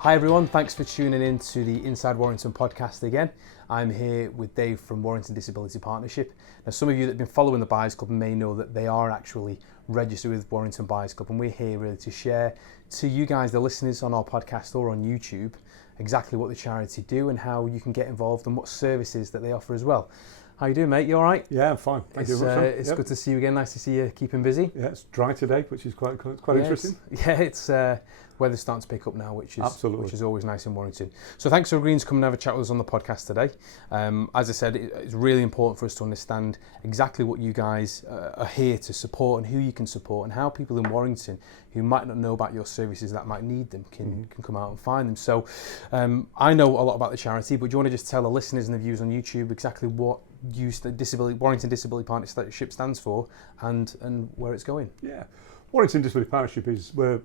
Hi everyone, thanks for tuning in to the Inside Warrington podcast again. I'm here with Dave from Warrington Disability Partnership. Now some of you that have been following the Buyers Club may know that they are actually registered with Warrington Buyers Club, and we're here really to share to you guys, the listeners on our podcast or on YouTube, exactly what the charity do and how you can get involved and what services that they offer as well. How you doing, mate? You all right? Yeah, I'm fine. Thank you very much. It's good to see you again. Nice to see you keeping busy. Yeah, it's dry today, which is quite interesting. It's weather's starting to pick up now, which is always nice in Warrington. So thanks for agreeing to come and have a chat with us on the podcast today. As I said, it's really important for us to understand exactly what you guys are here to support and who you can support and how people in Warrington who might not know about your services that might need them can come out and find them. So I know a lot about the charity, but do you want to just tell the listeners and the viewers on YouTube exactly what Warrington Disability Partnership stands for and where it's going? Yeah, Warrington Disability Partnership we're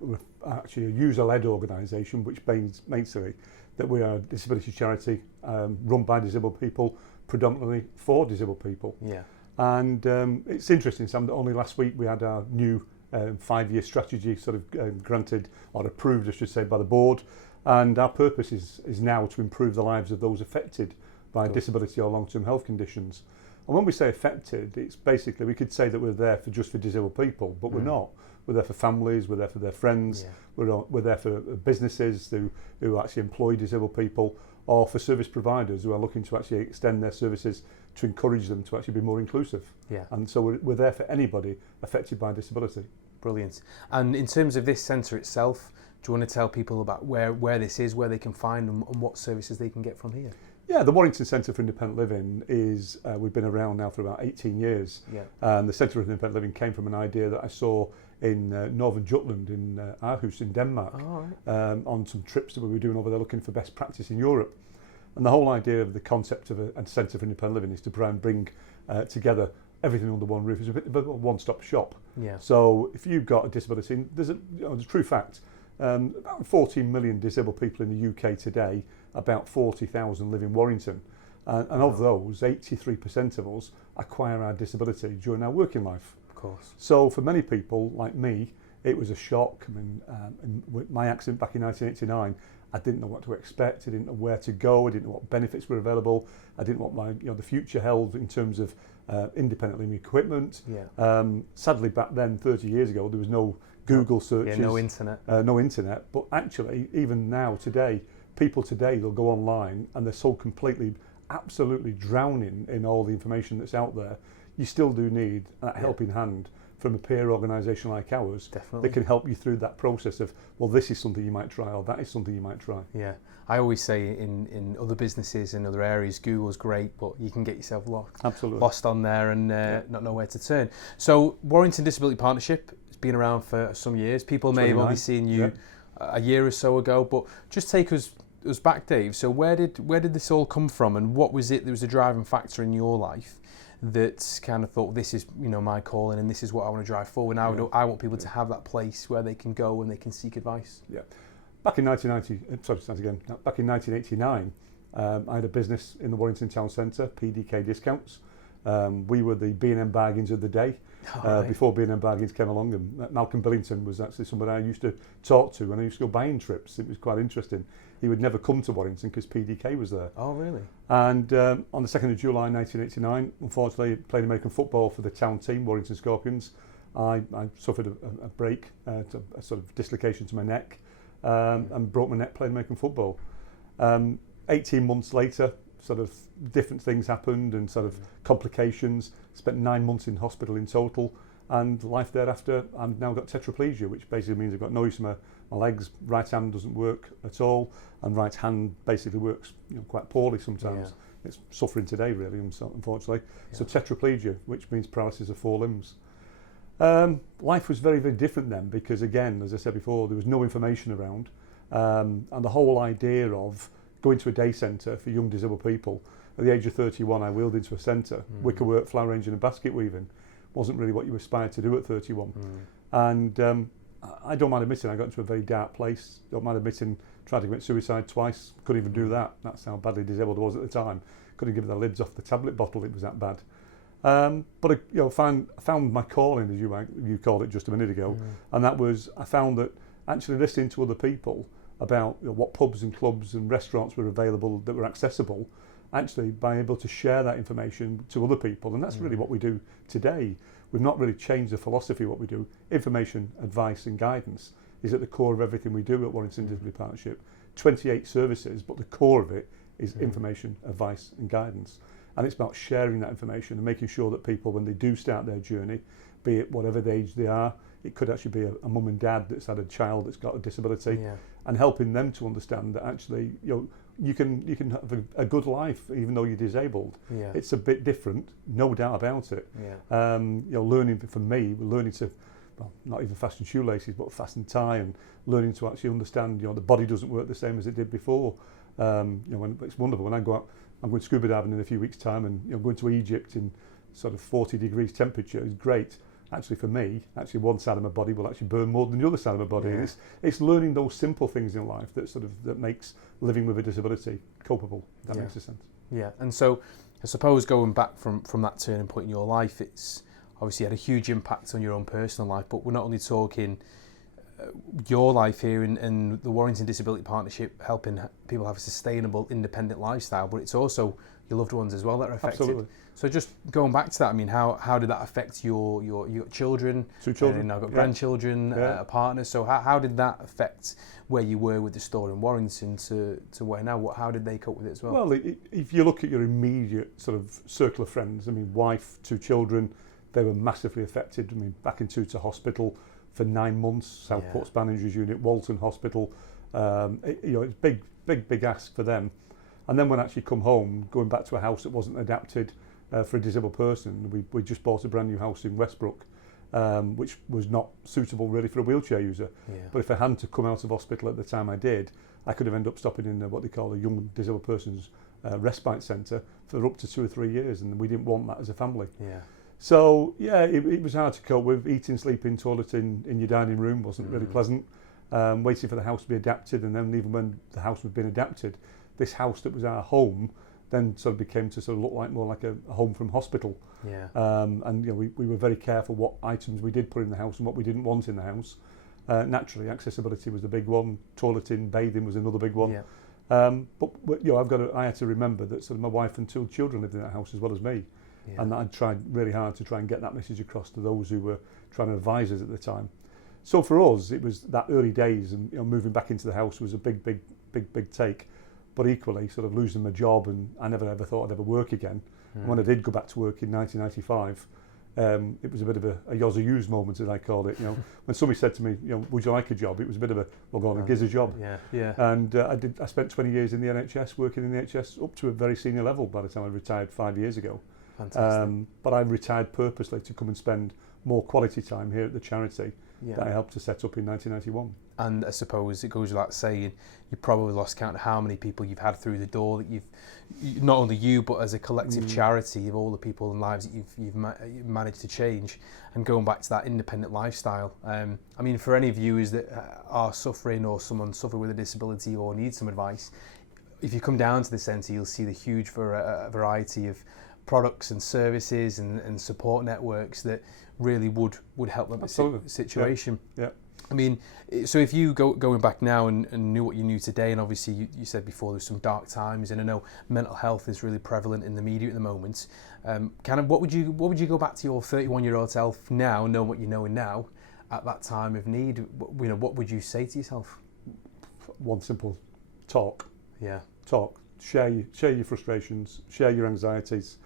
actually a user-led organisation, which means basically that we are a disability charity run by disabled people, predominantly for disabled people. Yeah. And it's interesting, Sam, that only last week we had our new 5-year strategy sort of granted or approved, I should say, by the board. And our purpose is now to improve the lives of those affected by disability or long-term health conditions. And when we say affected, it's basically, we could say that we're there just for disabled people, but we're not. We're there for families, we're there for their friends, we're there for businesses who actually employ disabled people, or for service providers who are looking to actually extend their services to encourage them to actually be more inclusive. Yeah. And so we're there for anybody affected by disability. Brilliant. And in terms of this centre itself, do you want to tell people about where this is, where they can find them and what services they can get from here? Yeah, the Warrington Centre for Independent Living is, we've been around now for about 18 years. Yeah. And the Centre for Independent Living came from an idea that I saw in Northern Jutland in Aarhus in Denmark, on some trips that we were doing over there looking for best practice in Europe. And the whole idea of the concept of a Centre for Independent Living is to try and bring together everything under one roof. It's a bit of a one-stop shop. Yeah. So if you've got a disability, there's a true fact, about 14 million disabled people in the UK today, about 40,000 live in Warrington. And of those, 83% of us acquire our disability during our working life. Of course. So for many people, like me, it was a shock. I mean, with my accident back in 1989, I didn't know what to expect. I didn't know where to go. I didn't know what benefits were available. I didn't know what the future held in terms of independent living equipment. Yeah. Sadly, back then, 30 years ago, there was no Google searches. Yeah, no internet. No internet. But actually, even now, today, people today, they'll go online and they're so completely, absolutely drowning in all the information that's out there. You still do need that helping hand from a peer organisation like ours. Definitely. That can help you through that process of, well, this is something you might try, or that is something you might try. Yeah. I always say in other businesses, in other areas, Google's great, but you can get yourself lost on there and not know where to turn. So Warrington Disability Partnership has been around for some years. People may have only seen you a year or so ago, but just take us back, Dave. So where did this all come from, and what was it that was a driving factor in your life that kind of thought, this is my calling and this is what I want to drive forward? Now I want people to have that place where they can go and they can seek advice. Yeah. Back in 1989, I had a business in the Warrington Town Centre, PDK Discounts. We were the B&M bargains of the day. Before B&M bargains came along, and Malcolm Billington was actually somebody I used to talk to when I used to go buying trips. It was quite interesting. He would never come to Warrington because PDK was there. Oh, really? And on the 2nd of July 1989, unfortunately, playing American football for the town team, Warrington Scorpions, I suffered a break, a sort of dislocation to my neck, and broke my neck playing American football. 18 months later, sort of different things happened and sort of complications. Spent 9 months in hospital in total, and life thereafter, I've now got tetraplegia, which basically means I've got no use of my legs. Right hand doesn't work at all, and right hand basically works quite poorly sometimes. Yeah. It's suffering today, really, unfortunately. Yeah. So tetraplegia, which means paralysis of 4 limbs. Life was very, very different then because, again, as I said before, there was no information around, and the whole idea of going to a day centre for young disabled people. At the age of 31, I wheeled into a centre, wickerwork, flower arranging and basket weaving. Wasn't really what you aspired to do at 31. And I don't mind admitting I got into a very dark place. Don't mind admitting tried to commit suicide twice. Couldn't even do that. That's how badly disabled I was at the time. Couldn't give the lids off the tablet bottle. It was that bad. But I found my calling, as you called it just a minute ago, and that was I found that actually listening to other people about what pubs and clubs and restaurants were available that were accessible, actually by able to share that information to other people. And that's really what we do today. We've not really changed the philosophy of what we do. Information, advice and guidance is at the core of everything we do at Warrington Disability Partnership. 28 services, but the core of it is information, advice and guidance. And it's about sharing that information and making sure that people, when they do start their journey, be it whatever the age they are, it could actually be a mum and dad that's had a child that's got a disability, and helping them to understand that actually, you can have a good life even though you're disabled. It's a bit different, no doubt about it. Learning from me, learning to, well, not even fasten shoelaces, but fasten tie, and learning to actually understand, the body doesn't work the same as it did before. It's wonderful when I go out. I'm going scuba diving in a few weeks' time, and going to Egypt in sort of 40 degrees temperature is great. Actually, for me, one side of my body will actually burn more than the other side of my body. And it's learning those simple things in life that makes living with a disability culpable. That makes sense. Yeah, and so I suppose going back from that turning point in your life, it's obviously had a huge impact on your own personal life. But we're not only talking your life here and the Warrington Disability Partnership helping people have a sustainable, independent lifestyle, but it's also your loved ones as well that are affected. Absolutely. So just going back to that, I mean, how did that affect your children? 2 children. And I've got grandchildren, a partner. So how did that affect where you were with the store in Warrington to where now? How did they cope with it as well? Well, if you look at your immediate sort of circle of friends, I mean, wife, 2 children, they were massively affected. I mean, back into hospital for 9 months, Southport Spine Injuries Unit, Walton Hospital. It's big ask for them. And then when I actually come home, going back to a house that wasn't adapted for a disabled person, we just bought a brand new house in Westbrook, which was not suitable really for a wheelchair user. But if I hadn't to come out of hospital at the time I did, I could have ended up stopping in what they call a young disabled person's respite centre for up to 2 or 3 years, and we didn't want that as a family. So it was hard to cope with. Eating, sleeping, toileting in your dining room wasn't really pleasant. Waiting for the house to be adapted, and then even when the house had been adapted, this house that was our home then sort of became to sort of look more like a home from hospital. And we were very careful what items we did put in the house and what we didn't want in the house. Naturally, accessibility was the big one. Toileting, bathing was another big one. But I had to remember that sort of my wife and 2 children lived in that house as well as me. And that I'd tried really hard to try and get that message across to those who were trying to advise us at the time. So for us, it was that early days, and moving back into the house was a big take. But equally, sort of losing my job, and I never ever thought I'd ever work again. And when I did go back to work in 1995, it was a bit of a yos or yous moment, as I called it. When somebody said to me, would you like a job? It was a bit of a, well, go on and give us a job. And I spent 20 years in the NHS, working in the NHS up to a very senior level by the time I retired 5 years ago. Fantastic. But I retired purposely to come and spend more quality time here at the charity that I helped to set up in 1991. And I suppose it goes without saying, you probably lost count of how many people you've had through the door, that not only you, but as a collective charity of all the people and lives that you've managed to change. And going back to that independent lifestyle, I mean, for any viewers that are suffering, or someone suffering with a disability or needs some advice, if you come down to the centre, you'll see the huge variety of products and services and support networks that really would help them with the situation. I mean, so if you going back now and knew what you knew today, and obviously you said before there's some dark times, and I know mental health is really prevalent in the media at the moment. Kind of what would you go back to your 31-year-old self now, knowing what you know now, at that time of need? What would you say to yourself? One simple: talk. Talk. Share your frustrations. Share your anxieties.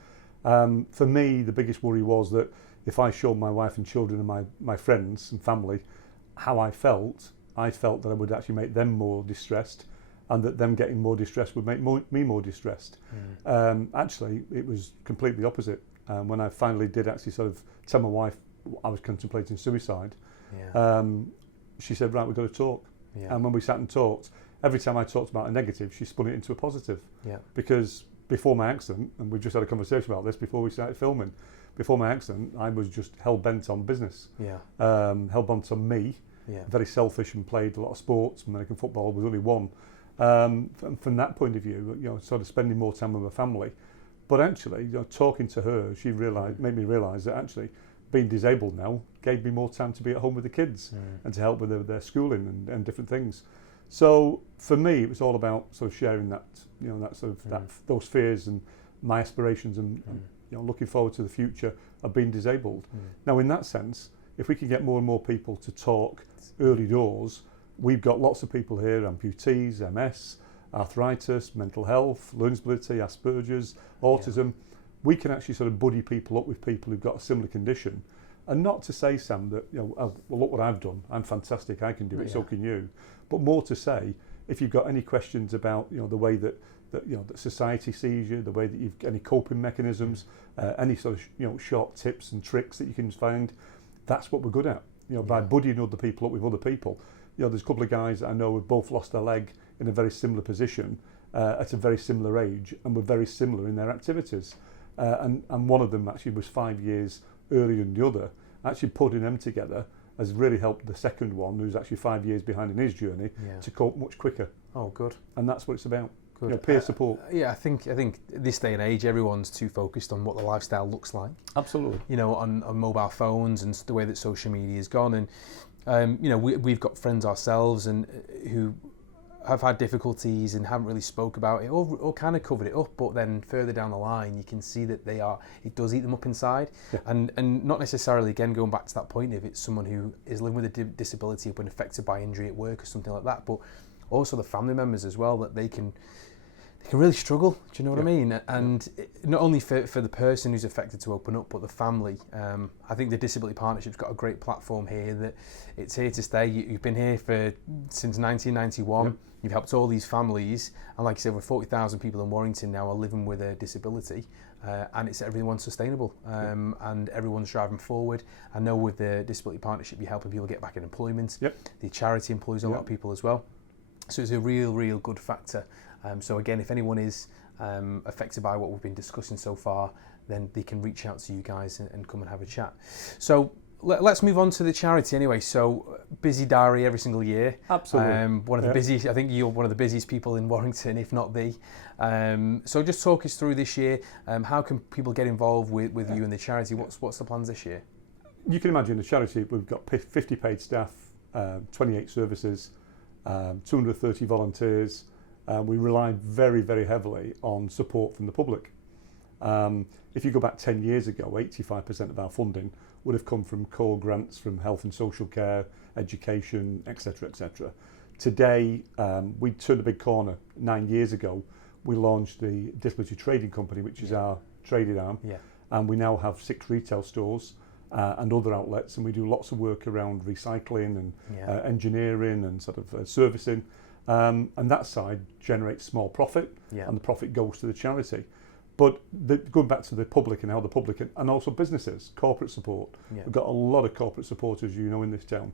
For me, the biggest worry was that if I showed my wife and children and my friends and family how I felt that I would actually make them more distressed, and that them getting more distressed would make me more distressed. Actually, it was completely opposite. When I finally did actually sort of tell my wife I was contemplating suicide, she said, right, we've got to talk. And when we sat and talked, every time I talked about a negative, she spun it into a positive. Because before my accident, and we've just had a conversation about this before we started filming, before my accident, I was just hell-bent on business. Hell-bent on me. Very selfish, and played a lot of sports. American football was only one. From that point of view, sort of spending more time with my family. But actually, talking to her, she made me realise that actually being disabled now gave me more time to be at home with the kids and to help with their schooling and different things. So for me, it was all about sort of sharing that, that sort of those fears and my aspirations and looking forward to the future of being disabled. Now, in that sense, if we can get more and more people to talk early doors, we've got lots of people here, amputees, MS, arthritis, mental health, learning disability, Asperger's, autism. We can actually sort of buddy people up with people who've got a similar condition. And not to say, Sam, that, well, look what I've done, I'm fantastic, I can do it, so can you. But more to say, if you've got any questions about, the way that society sees you, the way that you've got any coping mechanisms, any sort of, short tips and tricks that you can find, that's what we're good at. By buddying other people up with other people. There's a couple of guys that I know who've both lost their leg in a very similar position at a very similar age, and were very similar in their activities. And one of them actually was 5 years earlier than the other. Actually putting them together has really helped the second one, who's actually 5 years behind in his journey, to cope much quicker. Oh, good. And that's what it's about. Peer support. I think this day and age, everyone's too focused on what the lifestyle looks like. Absolutely. On mobile phones and the way that social media has gone. And, we've got friends ourselves and who have had difficulties and haven't really spoke about it or kind of covered it up, but then further down the line you can see that it does eat them up inside. And not necessarily, again, going back to that point, if it's someone who is living with a disability, been affected by injury at work or something like that, but also the family members as well, that they can really struggle. Do you know what I mean? And not only for the person who's affected to open up, but the family. I think the Disability Partnership's got a great platform here, that it's here to stay. You've been here since 1991. You've helped all these families, and like I said, over 40,000 people in Warrington now are living with a disability, and it's everyone's sustainable, and everyone's driving forward. I know with the Disability Partnership, you're helping people get back in employment. The charity employs a lot of people as well, so it's a real good factor. So again, if anyone is affected by what we've been discussing so far, then they can reach out to you guys and come and have a chat. So let's move on to the charity anyway. So busy diary every single year. Absolutely. One of the busiest, I think you're one of the busiest people in Warrington, if not the. So just talk us through this year. How can people get involved with you and the charity? What's the plans this year? You can imagine the charity, we've got 50 paid staff, 28 services, 230 volunteers. We rely very, very heavily on support from the public. If you go back 10 years ago, 85% of our funding would have come from core grants from health and social care, education, etc., etc. Today, we turned a big corner. 9 years ago, we launched the Disability Trading Company, which is our trading arm, and we now have 6 retail stores and other outlets, and we do lots of work around recycling and engineering and sort of servicing. And that side generates small profit, and the profit goes to the charity. But going back to the public and how the public and also businesses, corporate support. We've got a lot of corporate supporters, in this town.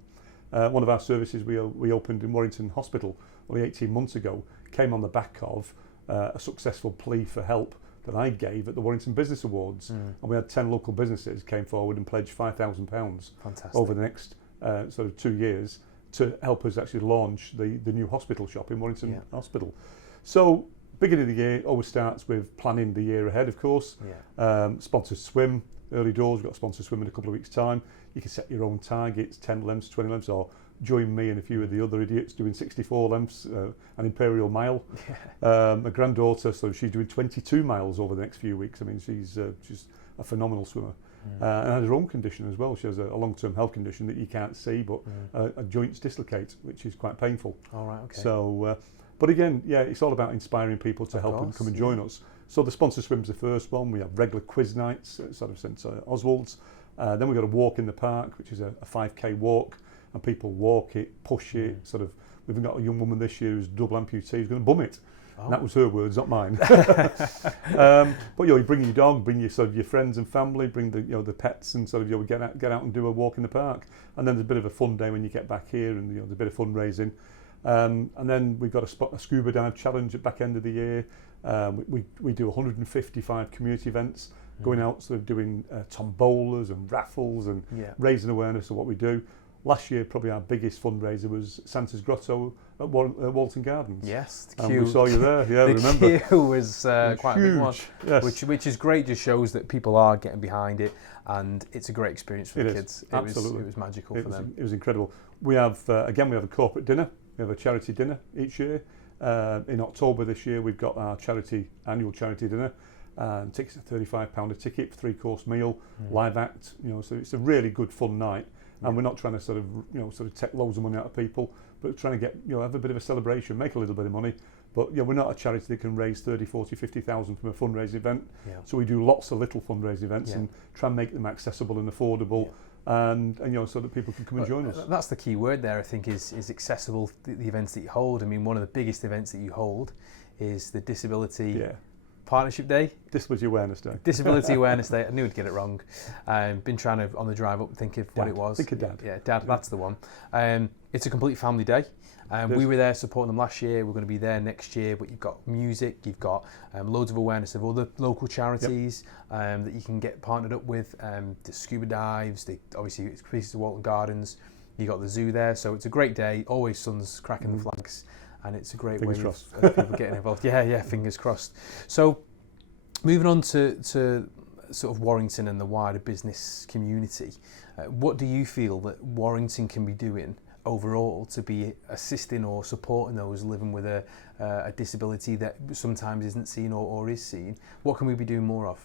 One of our services we opened in Warrington Hospital only 18 months ago came on the back of a successful plea for help that I gave at the Warrington Business Awards. And we had 10 local businesses came forward and pledged £5,000 over the next sort of 2 years to help us actually launch the new hospital shop in Mornington Hospital. So beginning of the year always starts with planning the year ahead, of course. Sponsored swim, early doors, we've got a sponsored swim in a couple of weeks' time. You can set your own targets, 10 lengths, 20 lengths, or join me and a few of the other idiots doing 64 lengths, an imperial mile. My granddaughter, so she's doing 22 miles over the next few weeks. I mean, she's a phenomenal swimmer. And has her own condition as well. She has a long-term health condition that you can't see, but a joints dislocate, which is quite painful. All right, okay. So, but again, it's all about inspiring people to help and come and join us. So the sponsor swim's the first one. We have regular quiz nights, sort of since Oswald's. Then we've got a walk in the park, which is a 5k walk, and people walk it, push it, sort of. We've got a young woman this year who's double amputee, who's going to bum it. And that was her words, not mine. But you bring your dog, bring your sort of your friends and family, bring the pets, and sort of get out and do a walk in the park. And then there's a bit of a fun day when you get back here, and there's a bit of fundraising. And then we've got a scuba dive challenge at back end of the year. We do 155 community events, going out sort of doing tombolas and raffles and raising awareness of what we do. Last year, probably our biggest fundraiser was Santa's Grotto at Warrington Gardens. Yes, the and queue. we saw you there. Yeah, the remember? Queue was quite huge. A big one, yes. which is great. Just shows that people are getting behind it, and it's a great experience for the kids. Absolutely, it was magical for them. It was incredible. We have we have a corporate dinner We have a charity dinner each year. In October this year, we've got our annual charity dinner. Tickets are £35 a ticket, 3-course meal, live act. So it's a really good fun night. And we're not trying to sort of take loads of money out of people, but trying to get have a bit of a celebration, make a little bit of money. But we're not a charity that can raise 30, 40, 50,000 from a fundraising event. Yeah. So we do lots of little fundraising events and try and make them accessible and affordable. And so that people can come and join us. That's the key word there, I think, is accessible, the events that you hold. I mean, one of the biggest events that you hold is the Disability Partnership Day. Disability Awareness Day. Disability Awareness Day. I knew I'd get it wrong. Been trying to, on the drive up, think of what it was. Think of Dad. Yeah, Dad, that's the one. It's a complete family day. We were there supporting them last year. We're going to be there next year. But you've got music, you've got loads of awareness of other local charities that you can get partnered up with. The scuba dives, obviously it's pieces of Walton Gardens. You got the zoo there, so it's a great day. Always sun's cracking the flags, and it's a great way of people getting involved. Yeah, fingers crossed. So moving on to sort of Warrington and the wider business community, what do you feel that Warrington can be doing overall to be assisting or supporting those living with a disability that sometimes isn't seen or is seen? What can we be doing more of?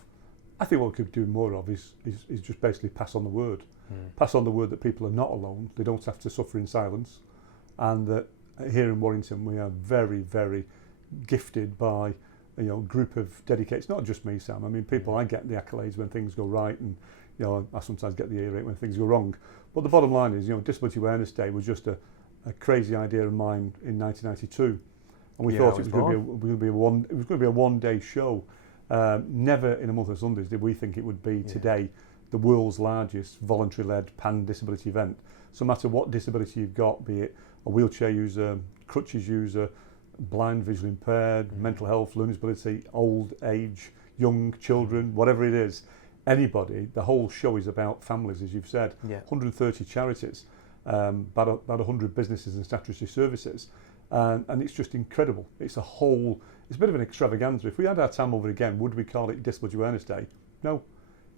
I think what we could do more of is just basically pass on the word. Pass on the word that people are not alone, they don't have to suffer in silence, and that here in Warrington we are very, very gifted by a group of dedicated. It's not just me, Sam. I mean, I get the accolades when things go right, and I sometimes get the earache when things go wrong. But the bottom line is, Disability Awareness Day was just a crazy idea of mine in 1992, and we thought it was going to be a one-day show. Never in a month of Sundays did we think it would be today the world's largest voluntary-led pan-disability event. So no matter what disability you've got, be it a wheelchair user, crutches user, blind, visually impaired, mental health, learning disability, old age, young, children, whatever it is, anybody, the whole show is about families, as you've said. 130 charities, about 100 businesses and statutory services, and it's just incredible. It's a bit of an extravaganza. If we had our time over again, would we call it Disability Awareness Day? No.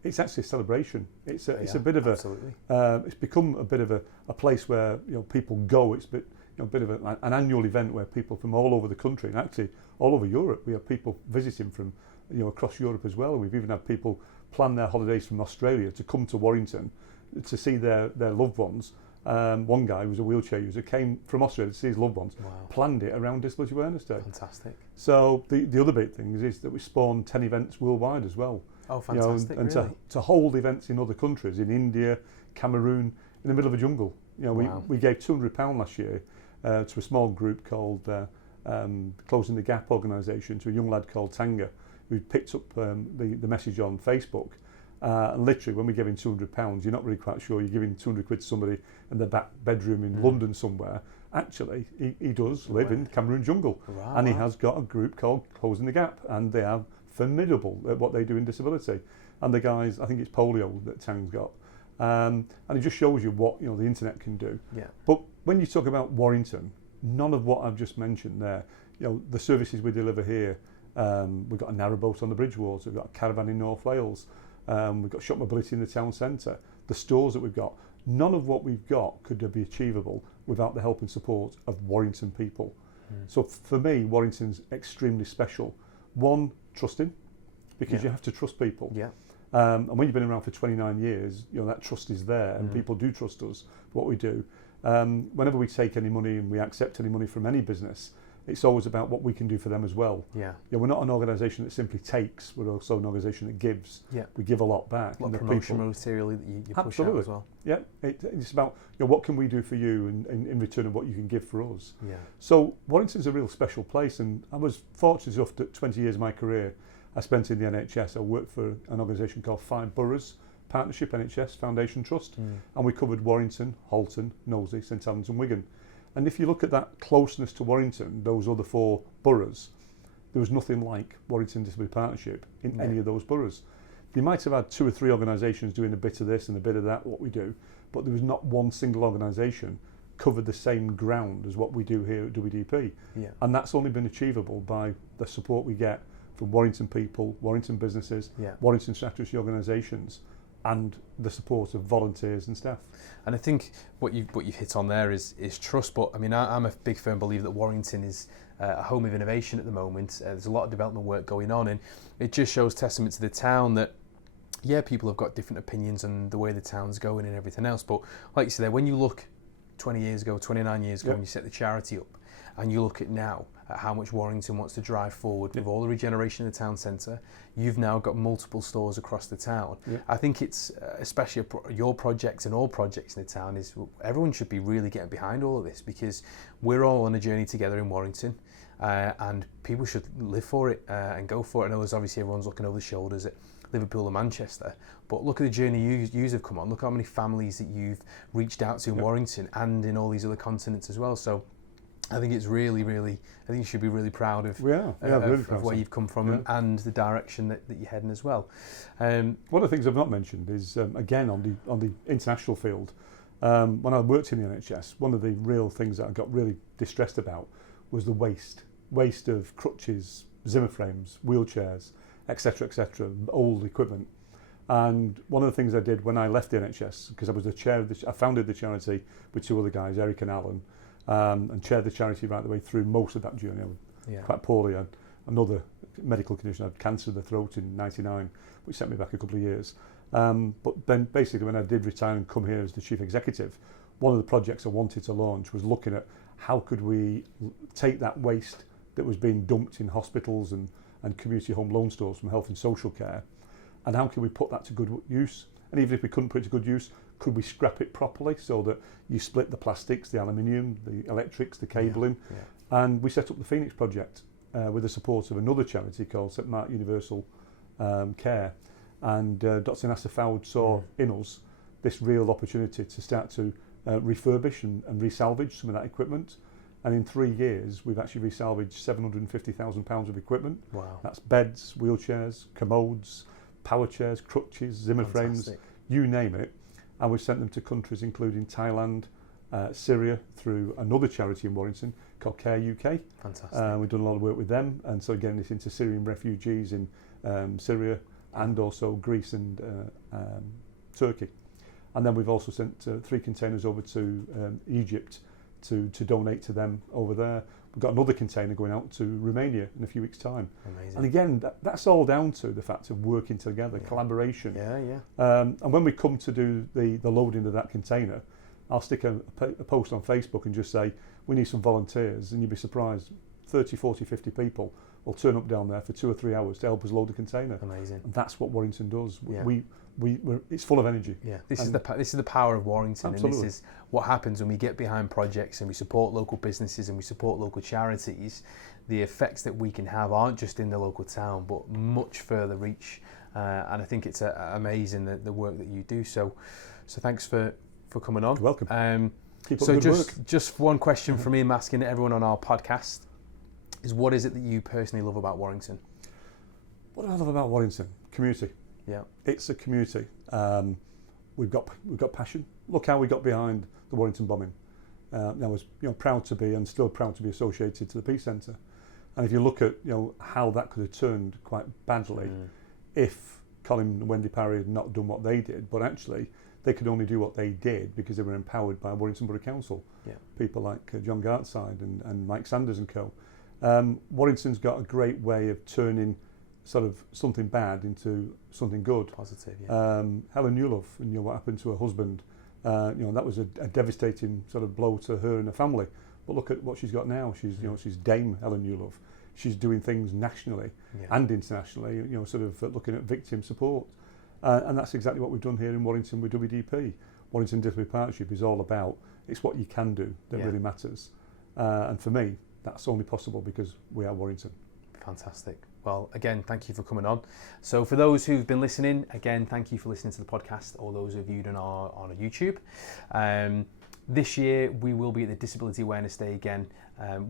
It's actually a celebration. It's a bit of it's become a bit of a place where people go. It's a bit of an annual event where people from all over the country, and actually all over Europe, we have people visiting from across Europe as well. We've even had people plan their holidays from Australia to come to Warrington to see their loved ones. One guy who was a wheelchair user came from Australia to see his loved ones. Planned it around Disability Awareness Day. Fantastic. So the other big thing is that we spawned 10 events worldwide as well. Oh, fantastic! And really? to hold events in other countries, in India, Cameroon, in the middle of a jungle. We gave £200 last year to a small group called Closing the Gap organisation, to a young lad called Tanga, who picked up the message on Facebook. And literally, when we give him £200, you're not really quite sure you're giving 200 quid to somebody in their back bedroom in London somewhere. Actually, he does live in Cameroon jungle, and he has got a group called Closing the Gap, and they are formidable at what they do in disability. And the guys, I think it's polio that Tang's got, and it just shows you what the internet can do. But when you talk about Warrington, none of what I've just mentioned there, the services we deliver here, we've got a narrowboat on the Bridgewater, we've got a caravan in North Wales, we've got shop mobility in the town centre, the stores that we've got, none of what we've got could be achievable without the help and support of Warrington people. So for me, Warrington's extremely special. One, trusting, because you have to trust people. And when you've been around for 29 years, that trust is there, and people do trust us for what we do. Whenever we take any money and we accept any money from any business, it's always about what we can do for them as well. We're not an organisation that simply takes, we're also an organisation that gives. We give a lot back. A lot of promotional material that you push out as well. It's about what can we do for you in return of what you can give for us. So Warrington's a real special place, and I was fortunate enough that 20 years of my career I spent in the NHS. I worked for an organisation called 5 Boroughs Partnership NHS Foundation Trust, and we covered Warrington, Halton, Knowsley, St Albans and Wigan. And if you look at that closeness to Warrington, those other 4 boroughs, there was nothing like Warrington Disability Partnership in any of those boroughs. You might have had 2 or 3 organisations doing a bit of this and a bit of that, what we do, but there was not one single organisation covered the same ground as what we do here at WDP. And that's only been achievable by the support we get from Warrington people, Warrington businesses, Warrington statutory organisations, and the support of volunteers and staff. And I think what you've hit on there is trust. But I mean, I'm a big firm believer that Warrington is a home of innovation at the moment. There's a lot of development work going on, and it just shows testament to the town that, yeah, people have got different opinions on the way the town's going and everything else. But like you said, when you look 20 years ago, 29 years ago, when you set the charity up, and you look at now at how much Warrington wants to drive forward with all the regeneration of the town centre, you've now got multiple stores across the town. I think it's especially your project and all projects in the town is everyone should be really getting behind all of this, because we're all on a journey together in Warrington, and people should live for it and go for it. I know there's obviously everyone's looking over the shoulders at Liverpool and Manchester, but look at the journey you have come on. Look how many families that you've reached out to in Warrington and in all these other continents as well. So I think it's really, I think you should be really proud of, of where you've come from and the direction that you're heading as well. One of the things I've not mentioned is, again, on the international field, when I worked in the NHS, one of the real things that I got really distressed about was the waste of crutches, Zimmer frames, wheelchairs, etc., old equipment. And one of the things I did when I left the NHS, because I was the chair I founded the charity with two other guys, Eric and Alan, and chaired the charity right the way through most of that journey. I was quite poorly. I had another medical condition. I had cancer of the throat in '99, which set me back a couple of years. But then basically when I did retire and come here as the chief executive, one of the projects I wanted to launch was looking at how could we take that waste that was being dumped in hospitals and community home loan stores from health and social care, and how can we put that to good use? And even if we couldn't put it to good use, could we scrap it properly so that you split the plastics, the aluminium, the electrics, the cabling? And we set up the Phoenix Project with the support of another charity called St Mark Universal Care. And Dr Nasser Fowd saw in us this real opportunity to start to refurbish and resalvage some of that equipment. And in 3 years, we've actually resalvaged £750,000 of equipment. Wow. That's beds, wheelchairs, commodes, power chairs, crutches, Zimmer frames, you name it. And we've sent them to countries including Thailand, Syria, through another charity in Warrington called Care UK. Fantastic. We've done a lot of work with them. And so again, it's into Syrian refugees in Syria and also Greece and Turkey. And then we've also sent 3 containers over to Egypt to donate to them over there. We've got another container going out to Romania in a few weeks' time. Amazing. And again, that's all down to the fact of working together, collaboration. And when we come to do the loading of that container, I'll stick a post on Facebook and just say, we need some volunteers, and you'd be surprised, 30, 40, 50 people will turn up down there for 2 or 3 hours to help us load the container. Amazing. And that's what Warrington does. It's full of energy. This is the power of Warrington. Absolutely. And this is what happens when we get behind projects and we support local businesses and we support local charities. The effects that we can have aren't just in the local town, but much further reach. And I think it's amazing the work that you do. So thanks for coming on. You're welcome. Keep up so good work. Just one question from me, I'm asking everyone on our podcast, is what is it that you personally love about Warrington? What do I love about Warrington? Community. Yeah, it's a community. We've got passion. Look how we got behind the Warrington bombing. I was proud to be and still proud to be associated to the Peace Centre. And if you look at how that could have turned quite badly if Colin and Wendy Parry had not done what they did, but actually they could only do what they did because they were empowered by Warrington Borough Council. People like John Gartside and Mike Sanders and co. Warrington's got a great way of turning sort of something bad into something good. Positive, Helen Newlove, and what happened to her husband, that was a devastating sort of blow to her and her family. But look at what she's got now. She's she's Dame Helen Newlove. She's doing things nationally and internationally. Sort of looking at victim support, and that's exactly what we've done here in Warrington with WDP. Warrington Disability Partnership is all about it's what you can do that really matters, and for me, that's only possible because we are Warrington. Fantastic. Well, again, thank you for coming on. So for those who've been listening, again, thank you for listening to the podcast, or those who viewed on our YouTube. This year, we will be at the Disability Awareness Day again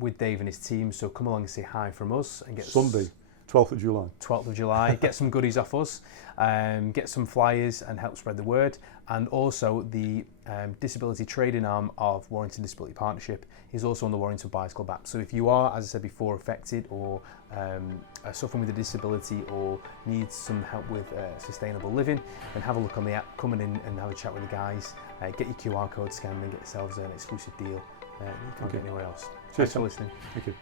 with Dave and his team. So come along and say hi from us. And get Sunday, 12th of July. 12th of July. Get some goodies off us, get some flyers and help spread the word. And also the disability trading arm of Warrington Disability Partnership is also on the Warrington Buyers Club app. So if you are, as I said before, affected or are suffering with a disability or need some help with sustainable living, then have a look on the app, come in and have a chat with the guys, get your QR code scanned and get yourselves an exclusive deal you can't get anywhere else. Cheers Thanks for listening. Thank you.